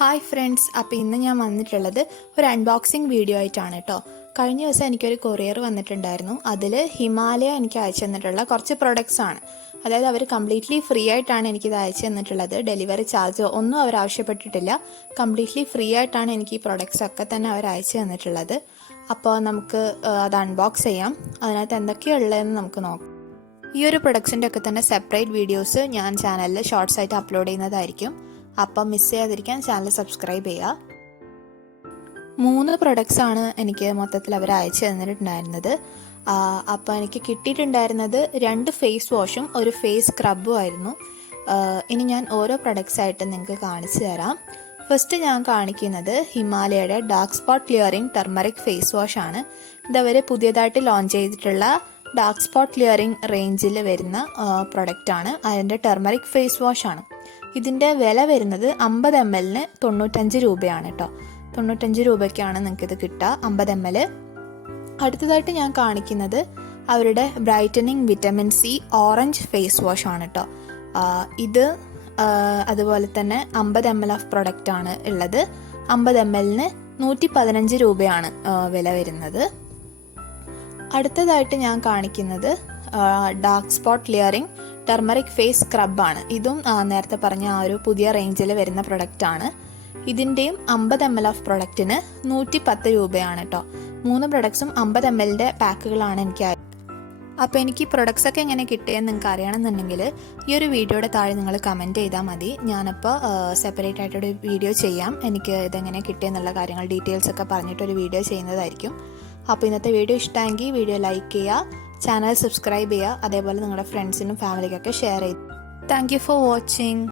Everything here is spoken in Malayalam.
ഹായ് ഫ്രണ്ട്സ്, അപ്പോൾ ഇന്ന് ഞാൻ വന്നിട്ടുള്ളത് ഒരു അൺബോക്സിങ് വീഡിയോ ആയിട്ടാണ് കേട്ടോ. കഴിഞ്ഞ ദിവസം എനിക്കൊരു കൊറിയർ വന്നിട്ടുണ്ടായിരുന്നു. അതിൽ ഹിമാലയ എനിക്ക് അയച്ചു തന്നിട്ടുള്ള കുറച്ച് പ്രൊഡക്ട്സ് ആണ്. അതായത് അവർ കംപ്ലീറ്റ്ലി ഫ്രീ ആയിട്ടാണ് എനിക്കിത് അയച്ചു തന്നിട്ടുള്ളത്. ഡെലിവറി ചാർജ് ഒന്നും അവർ ആവശ്യപ്പെട്ടിട്ടില്ല. കംപ്ലീറ്റ്ലി ഫ്രീ ആയിട്ടാണ് എനിക്ക് ഈ പ്രൊഡക്ട്സ് ഒക്കെ തന്നെ അവർ അയച്ചു തന്നിട്ടുള്ളത്. അപ്പോൾ നമുക്ക് അത് അൺബോക്സ് ചെയ്യാം. അതിനകത്ത് എന്തൊക്കെയുള്ളതെന്ന് നമുക്ക് നോക്കാം. ഈ ഒരു പ്രൊഡക്ട്സിൻ്റെ ഒക്കെ തന്നെ സെപ്പറേറ്റ് വീഡിയോസ് ഞാൻ ചാനലിൽ ഷോർട്സ് ആയിട്ട് അപ്ലോഡ് ചെയ്യുന്നതായിരിക്കും. അപ്പം മിസ് ചെയ്യാതിരിക്കാൻ ചാനൽ സബ്സ്ക്രൈബ് ചെയ്യുക. 3 പ്രൊഡക്ട്സ് ആണ് എനിക്ക് മൊത്തത്തിൽ അവർ അയച്ചു തന്നിട്ടുണ്ടായിരുന്നത്. അപ്പോൾ എനിക്ക് കിട്ടിയിട്ടുണ്ടായിരുന്നത് 2 ഫേസ് വാഷും ഒരു ഫേസ് സ്ക്രബും ആയിരുന്നു. ഇനി ഞാൻ ഓരോ പ്രൊഡക്ട്സ് ആയിട്ട് നിങ്ങൾക്ക് കാണിച്ചു തരാം. ഫസ്റ്റ് ഞാൻ കാണിക്കുന്നത് ഹിമാലയയുടെ dark spot clearing turmeric face wash ആണ്. ഇതവർ പുതിയതായിട്ട് ലോഞ്ച് ചെയ്തിട്ടുള്ള ഡാർക്ക് സ്പോട്ട് ക്ലിയറിംഗ് റേഞ്ചിൽ വരുന്ന പ്രൊഡക്റ്റാണ്. അതിൻ്റെ ടർമറിക് ഫേസ് വാഷ് ആണ്. ഇതിൻ്റെ വില വരുന്നത് 50 ml 95 രൂപയാണ് കേട്ടോ. 95 രൂപയ്ക്കാണ് നിങ്ങൾക്കിത് കിട്ടുക, 50 ml. അടുത്തതായിട്ട് ഞാൻ കാണിക്കുന്നത് അവരുടെ brightening vitamin C orange face wash ആണ് കേട്ടോ. ഇത് അതുപോലെ തന്നെ 50 ml ഓഫ് പ്രൊഡക്റ്റ് ആണ് ഉള്ളത്. 50 ml 115 രൂപയാണ് വില വരുന്നത്. അടുത്തതായിട്ട് ഞാൻ കാണിക്കുന്നത് dark spot clearing turmeric face സ്ക്രബാണ്. ഇതും നേരത്തെ പറഞ്ഞ ആ ഒരു പുതിയ റേഞ്ചിൽ വരുന്ന പ്രൊഡക്റ്റ് ആണ്. ഇതിൻ്റെയും 50 ml ഓഫ് പ്രൊഡക്റ്റിന് 110 രൂപയാണ് കേട്ടോ. 3 പ്രൊഡക്ട്സും 50 ml പാക്കുകളാണ് എനിക്ക്. അപ്പോൾ എനിക്ക് ഈ പ്രൊഡക്ട്സ് ഒക്കെ എങ്ങനെ കിട്ടിയെന്ന് നിങ്ങൾക്ക് അറിയണമെന്നുണ്ടെങ്കിൽ ഈ ഒരു വീഡിയോയുടെ താഴെ നിങ്ങൾ കമൻറ്റ് ചെയ്താൽ മതി. ഞാനപ്പോൾ സെപ്പറേറ്റ് ആയിട്ടൊരു വീഡിയോ ചെയ്യാം. എനിക്ക് ഇതെങ്ങനെ കിട്ടിയെന്നുള്ള കാര്യങ്ങൾ ഡീറ്റെയിൽസ് ഒക്കെ പറഞ്ഞിട്ടൊരു വീഡിയോ ചെയ്യുന്നതായിരിക്കും. അപ്പോൾ ഇന്നത്തെ വീഡിയോ ഇഷ്ടമെങ്കിൽ വീഡിയോ ലൈക്ക് ചെയ്യുക, ചാനൽ സബ്സ്ക്രൈബ് ചെയ്യുക, അതേപോലെ നിങ്ങളുടെ ഫ്രണ്ട്സിനും ഫാമിലിക്കൊക്കെ ഷെയർ ചെയ്തു. Thank you for watching.